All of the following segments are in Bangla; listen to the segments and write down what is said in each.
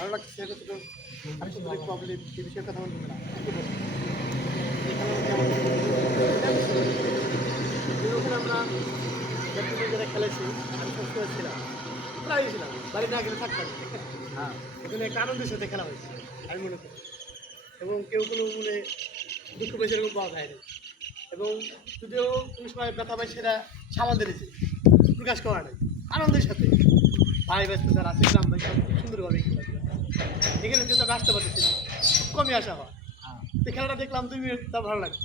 ভালো লাগছে সেটা তো আমি শুধু প্রবলেম এই বিষয়ে কথা বলবো না ওখানে আমরা যারা খেলেছি আমি সবসময় ছিলাম প্রায় ছিলাম বাড়ি না গেলে থাকতাম হ্যাঁ ওখানে একটা আনন্দের সাথে খেলা হয়েছে আমি মনে করি এবং কেউ কোনো মনে দুঃখ পেয়েছে এরকম পাওয়া যায়নি এবং যদিও কোনো সময় ব্যথা পাই সেটা সামাল দিয়েছে প্রকাশ করা নাই আনন্দের সাথে ভাই ব্যস্ত যারা আছে গ্রাম ভাই সব খুব সুন্দরভাবে এখানে যেহেতু আমি আসতে পারতেছি না খুব কমই আসা হয় তো খেলাটা দেখলাম 2 মিনিট তা ভালো লাগে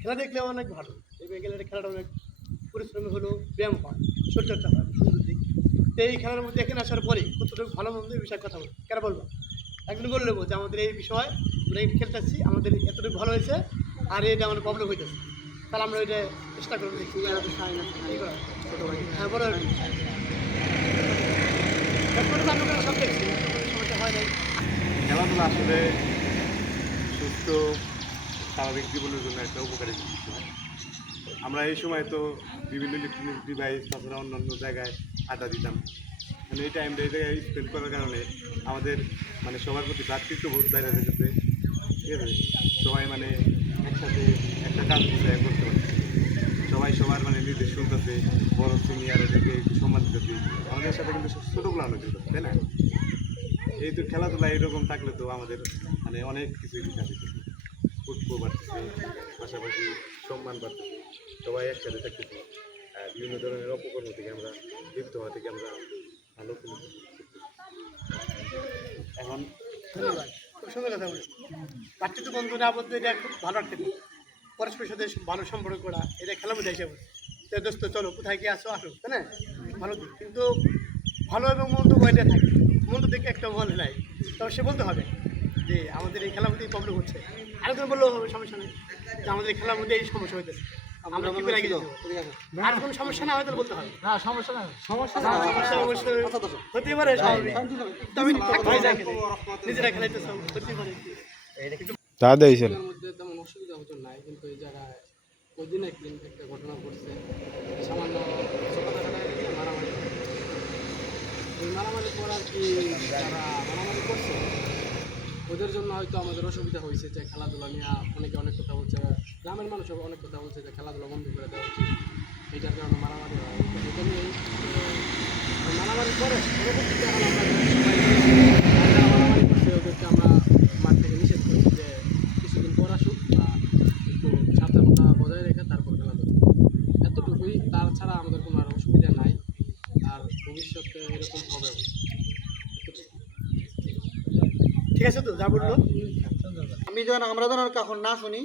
খেলা দেখলেও অনেক ভালো এই গেলে খেলাটা অনেক পরিশ্রমী হলো ব্যায়াম হয় শরীরচর্চা হয় সুন্দর দিক তো এই খেলার মধ্যে এখানে আসার পরে কতটুকু ভালো মন্দ এই বিষয়ে কথা বলবো কেন বলবো একদিন বলে নেবো যে আমাদের এই বিষয় আমরা এই খেলতেছি আমাদের এতটুকু ভালো হয়েছে আর এটা আমাদের প্রবলেম হইতেছে তাহলে আমরা ওইটা চেষ্টা করবো দেখি হ্যাঁ বড় সব দেখছি সমস্যা হয় নাই খেলাধুলা আসলে সুস্থ স্বাভাবিক জীবনের জন্য একটা উপকারী জিনিস। আমরা এই সময় তো বিভিন্ন ইলেকট্রনিক ডিভাইস তাছাড়া অন্যান্য জায়গায় আড্ডা দিতাম মানে এই টাইমটা এই জায়গায় স্পেন্ড করার কারণে আমাদের মানে সবার প্রতি ভ্রাতৃত্ববোধ বাইরে যেতেছে ঠিক আছে সবাই মানে একসাথে একটা কাজ করতে পারছে সবাই সবার মানে নির্দেশ শুনতেছে বড় সিনিয়র এদেরকে একটু সম্মান দিতেছে আমাদের সাথে কিন্তু ছোটোগুলো অনেক চলতে তাই না এই তো খেলাধুলা এরকম থাকলে তো আমাদের মানে অনেক কিছুই দিতে উৎপ বাড়তেছে পাশাপাশি সম্মান বাড়তেছে সবাই একসাথে থাকতেছে বিভিন্ন ধরনের অপকর্ম থেকে আমরা লিপ্ত হওয়া থেকে আমরা ভালো এখন ধন্যবাদ খুব সুন্দর কথা বলি ভ্রাতৃত্ব বন্ধুরা আবদ্ধ এটা খুব ভালো একটা দিক পরস্পরের সাথে ভালো সম্পর্ক করা এটা খেলার মধ্যে হিসেবে দোস্ত চলো কোথায় গিয়ে আসো তাই না ভালো দিক কিন্তু ভালো এবং মন্দ বইটা থাকে মন্দ দিকে একটা বলে নাই তবে সে বলতে হবে যে আমাদের এই খেলার মধ্যে এই প্রবলেম হচ্ছে আরেকজন বললেও হবে সমস্যা নেই যে আমাদের এই খেলার মধ্যে এই সমস্যা হইতেছে আমরা কি করে আর কোনো সমস্যা না হয় তাহলে বলতে হবে না সমস্যা না সমস্যা অবশ্যই হতেই পারে স্বাভাবিক তবে ভাই যাকে নিজেরা খেলাইতে হতেই পারে তা দিয়েছেন মধ্যে তেমন অসুবিধা হতো না কিন্তু এই জায়গায় ওই দিন একদিন একটা ঘটনা ঘটছে সামান্য মারামারি ওই মারামারি করার কি যারা মারামারি করছে ওদের জন্য হয়তো আমাদের অসুবিধা হয়েছে যে খেলাধুলা নিয়ে অনেকে অনেক কথা বলছে গ্রামের মানুষও অনেক কথা বলছে যে খেলাধুলা বন্ধ করে দেওয়া উচিত এইটার কারণে মারামারি হয় কিন্তু এটা নিয়েই মারামারি করে পরবর্তীতে এখন আমরা সবাই মারামারি করছে ওদেরকে আমরা মাঠ থেকে নিষেধ করেছি যে কিছুদিন পর আসুক বা একটু সাবধানতা বজায় রেখে তারপর খেলাধুলা এতটুকুই তাছাড়া আমাদের কোনো আর অসুবিধা নাই আর ভবিষ্যতে এরকম হবে ঠিক আছে তো যা বললো আমরা যেন কখন না শুনি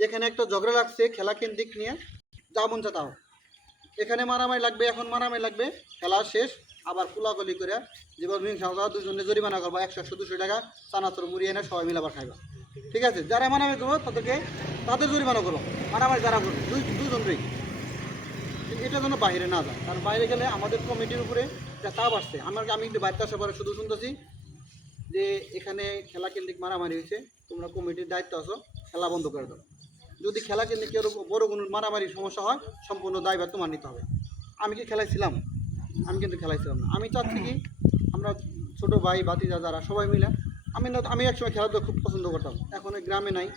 যেখানে একটা ঝগড়া লাগছে খেলা কেন্দ্রিক নিয়ে যা মন চা তাও এখানে মারামারি লাগবে এখন মারামারি লাগবে খেলা শেষ আবার কুলাকুলি করে যেবার দুজনে জরিমানা করবো 100-200 টাকা চানাচুর মুড়ি এনে সবাই মিলে আবার খাইবা ঠিক আছে যারা মারামারি করবো তাদের জরিমানা করবো মারামারি যারা করবো দুজনেই এটা যেন বাইরে না যায় কারণ বাইরে গেলে আমাদের কমিটির উপরে একটা চাপ আসছে আমি একটু বাড়িতে আসার পরে শুধু শুনতেছি যে এখানে খেলা কেন্দ্রিক মারামারি হয়েছে তোমরা কমিটির দায়িত্ব আছো খেলা বন্ধ করে দাও যদি খেলা কেন্দ্রিক কেউ বড় কোনো মারামারির সমস্যা হয় সম্পূর্ণ দায়ভার তোমার নিতে হবে আমি কি খেলাইছিলাম আমি কিন্তু খেলাইছিলাম না আমি চাচ্ছি কি আমরা ছোটো ভাই ভাতিজা যারা সবাই মিলে আমি একসময় খেলাধুলা খুব পছন্দ করতাম এখন এই গ্রামে নাই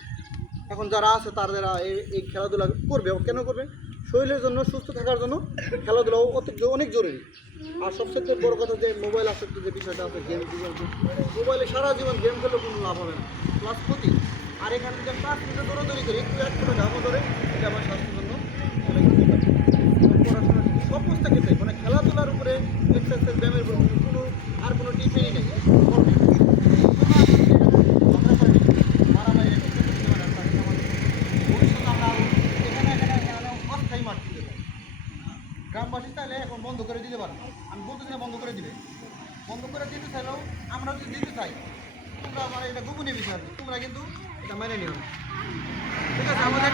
এখন যারা আছে তারা এই খেলাধুলা করবে কেন করবে শরীরের জন্য সুস্থ থাকার জন্য খেলাধুলাও অনেক জরুরি আর সবচেয়ে বড় কথা যে মোবাইল আসক্ত যে বিষয়টা আছে গেম মোবাইলে সারা জীবন গেম খেলেও কোনো লাভ হবে না প্লাস ক্ষতি আর এখানে যে 5 মিনিট দৌড়াদৌড়ি করি একটু 1 মিনিট ঘামো ধরে এটা আমার স্বাস্থ্যের জন্য অনেক পড়াশোনা সমস্ত ক্ষেত্রে মানে খেলাধুলার উপরে এক্সারসাইজ ব্যায়ামের উপরে কোনো টিফিনই নেই গ্রামবাসী চাইলে এখন বন্ধ করে দিতে পারে আমি বলতেছি না বন্ধ করে দিতে চাইলেও আমরা যদি দিতে চাই তোমরা আমার এটা গোপনীয় বিষয় তোমরা কিন্তু এটা মেনে নিও ঠিক আছে আমাদের